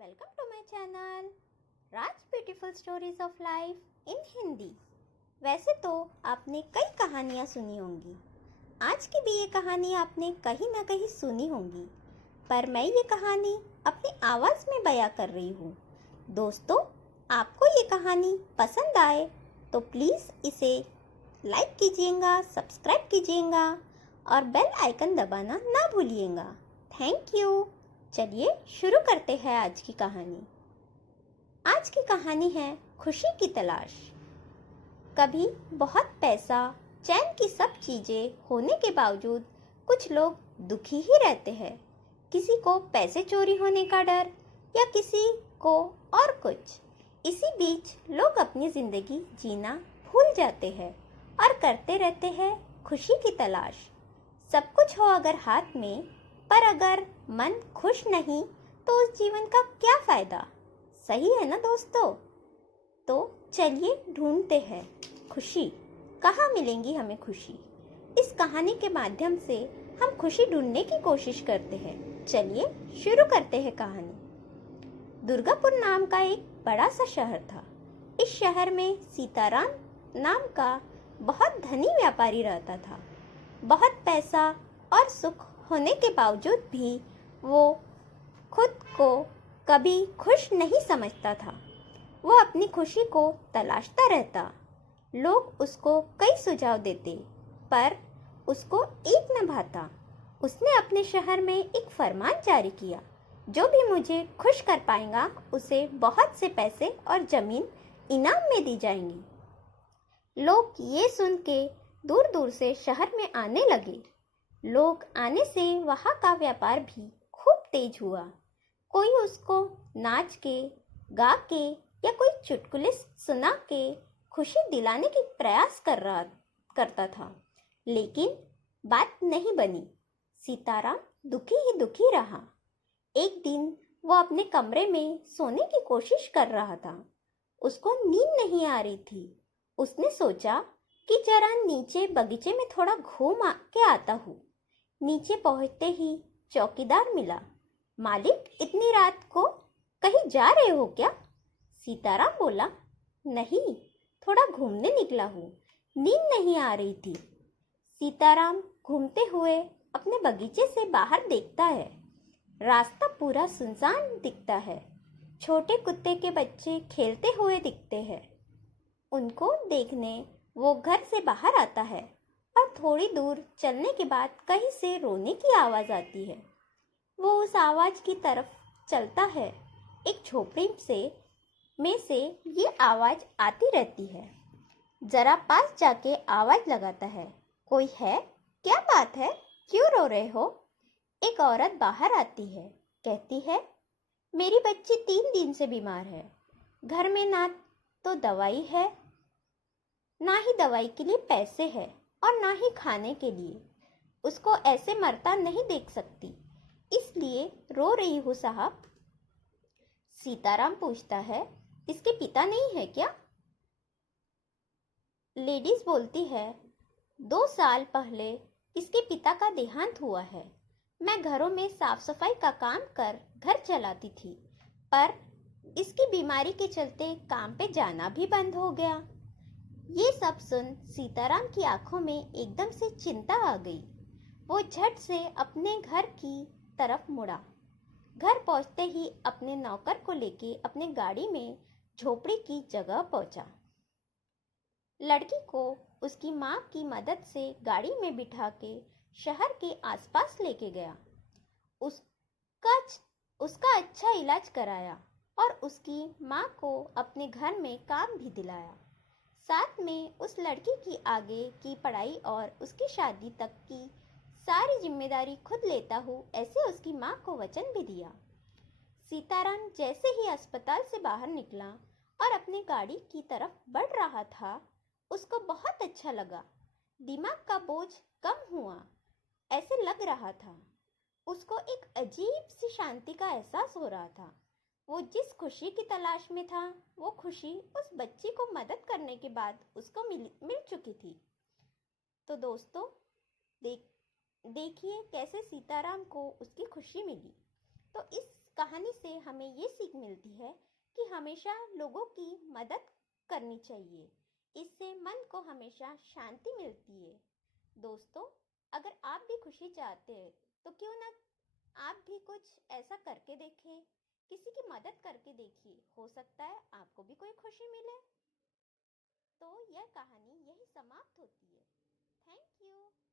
Welcome to my channel Raj beautiful stories of life in Hindi. वैसे तो आपने कई कहानियाँ सुनी होंगी, आज की भी ये कहानी आपने कहीं ना कहीं सुनी होंगी, पर मैं ये कहानी अपनी आवाज़ में बयां कर रही हूँ। दोस्तों, आपको ये कहानी पसंद आए तो प्लीज़ इसे लाइक कीजिएगा, सब्सक्राइब कीजिएगा और बेल आइकन दबाना ना भूलिएगा। Thank you. चलिए शुरू करते हैं आज की कहानी। आज की कहानी है खुशी की तलाश। कभी बहुत पैसा, चैन की सब चीजें होने के बावजूद कुछ लोग दुखी ही रहते हैं। किसी को पैसे चोरी होने का डर या किसी को और कुछ। इसी बीच लोग अपनी जिंदगी जीना भूल जाते हैं और करते रहते हैं खुशी की तलाश। सब कुछ हो अगर हाथ में, पर अगर मन खुश नहीं तो उस जीवन का क्या फायदा। सही है ना दोस्तों? तो चलिए ढूंढते हैं खुशी। कहाँ मिलेंगी हमें खुशी? इस कहानी के माध्यम से हम खुशी ढूंढने की कोशिश करते हैं। चलिए शुरू करते हैं कहानी। दुर्गापुर नाम का एक बड़ा सा शहर था। इस शहर में सीताराम नाम का बहुत धनी व्यापारी रहता था। बहुत पैसा और सुख होने के बावजूद भी वो खुद को कभी खुश नहीं समझता था। वो अपनी खुशी को तलाशता रहता। लोग उसको कई सुझाव देते, पर उसको एक न भाता। उसने अपने शहर में एक फरमान जारी किया, जो भी मुझे खुश कर पाएगा उसे बहुत से पैसे और जमीन इनाम में दी जाएंगी। लोग ये सुन के दूर दूर से शहर में आने लगे। लोग आने से वहाँ का व्यापार भी खूब तेज हुआ। कोई उसको नाच के, गा के या कोई चुटकुले सुना के खुशी दिलाने की प्रयास करता था, लेकिन बात नहीं बनी। सीताराम दुखी ही दुखी रहा। एक दिन वो अपने कमरे में सोने की कोशिश कर रहा था। उसको नींद नहीं आ रही थी। उसने सोचा कि जरा नीचे बगीचे में थोड़ा घूम के आता हूँ। नीचे पहुंचते ही चौकीदार मिला। मालिक, इतनी रात को कहीं जा रहे हो क्या? सीताराम बोला, नहीं, थोड़ा घूमने निकला हूँ, नींद नहीं आ रही थी। सीताराम घूमते हुए अपने बगीचे से बाहर देखता है। रास्ता पूरा सुनसान दिखता है। छोटे कुत्ते के बच्चे खेलते हुए दिखते हैं। उनको देखने वो घर से बाहर आता है और थोड़ी दूर चलने के बाद कहीं से रोने की आवाज़ आती है। वो उस आवाज़ की तरफ चलता है। एक झोपड़ी में से ये आवाज़ आती रहती है। जरा पास जाके आवाज़ लगाता है, कोई है? क्या बात है? क्यों रो रहे हो? एक औरत बाहर आती है। कहती है, मेरी बच्ची 3 दिन से बीमार है। घर में ना तो दवाई है, ना ही दवाई के लिए पैसे है और ना ही खाने के लिए। उसको ऐसे मरता नहीं देख सकती, इसलिए रो रही हूँ साहब। सीताराम पूछता है, इसके पिता नहीं है क्या? लेडीज बोलती है, 2 साल पहले इसके पिता का देहांत हुआ है। मैं घरों में साफ सफाई का काम कर घर चलाती थी, पर इसकी बीमारी के चलते काम पे जाना भी बंद हो गया। ये सब सुन सीताराम की आंखों में एकदम से चिंता आ गई। वो झट से अपने घर की तरफ मुड़ा। घर पहुंचते ही अपने नौकर को लेके अपने गाड़ी में झोपड़ी की जगह पहुंचा। लड़की को उसकी माँ की मदद से गाड़ी में बिठा के शहर के आसपास लेके गया। उसका अच्छा इलाज कराया और उसकी माँ को अपने घर में काम भी दिलाया। साथ में उस लड़की की आगे की पढ़ाई और उसकी शादी तक की सारी जिम्मेदारी खुद लेता हूँ, ऐसे उसकी माँ को वचन भी दिया। सीताराम जैसे ही अस्पताल से बाहर निकला और अपनी गाड़ी की तरफ बढ़ रहा था, उसको बहुत अच्छा लगा। दिमाग का बोझ कम हुआ, ऐसे लग रहा था। उसको एक अजीब सी शांति का एहसास हो रहा था। वो जिस खुशी की तलाश में था, वो खुशी उस बच्ची को मदद करने के बाद उसको मिल चुकी थी। तो दोस्तों, देखिए कैसे सीताराम को उसकी खुशी मिली। तो इस कहानी से हमें ये सीख मिलती है कि हमेशा लोगों की मदद करनी चाहिए। इससे मन को हमेशा शांति मिलती है। दोस्तों, अगर आप भी खुशी चाहते हैं तो क्यों ना आप भी कुछ ऐसा करके देखें, किसी की मदद करके देखिए, हो सकता है आपको भी कोई खुशी मिले। तो यह कहानी यही समाप्त होती है। Thank you.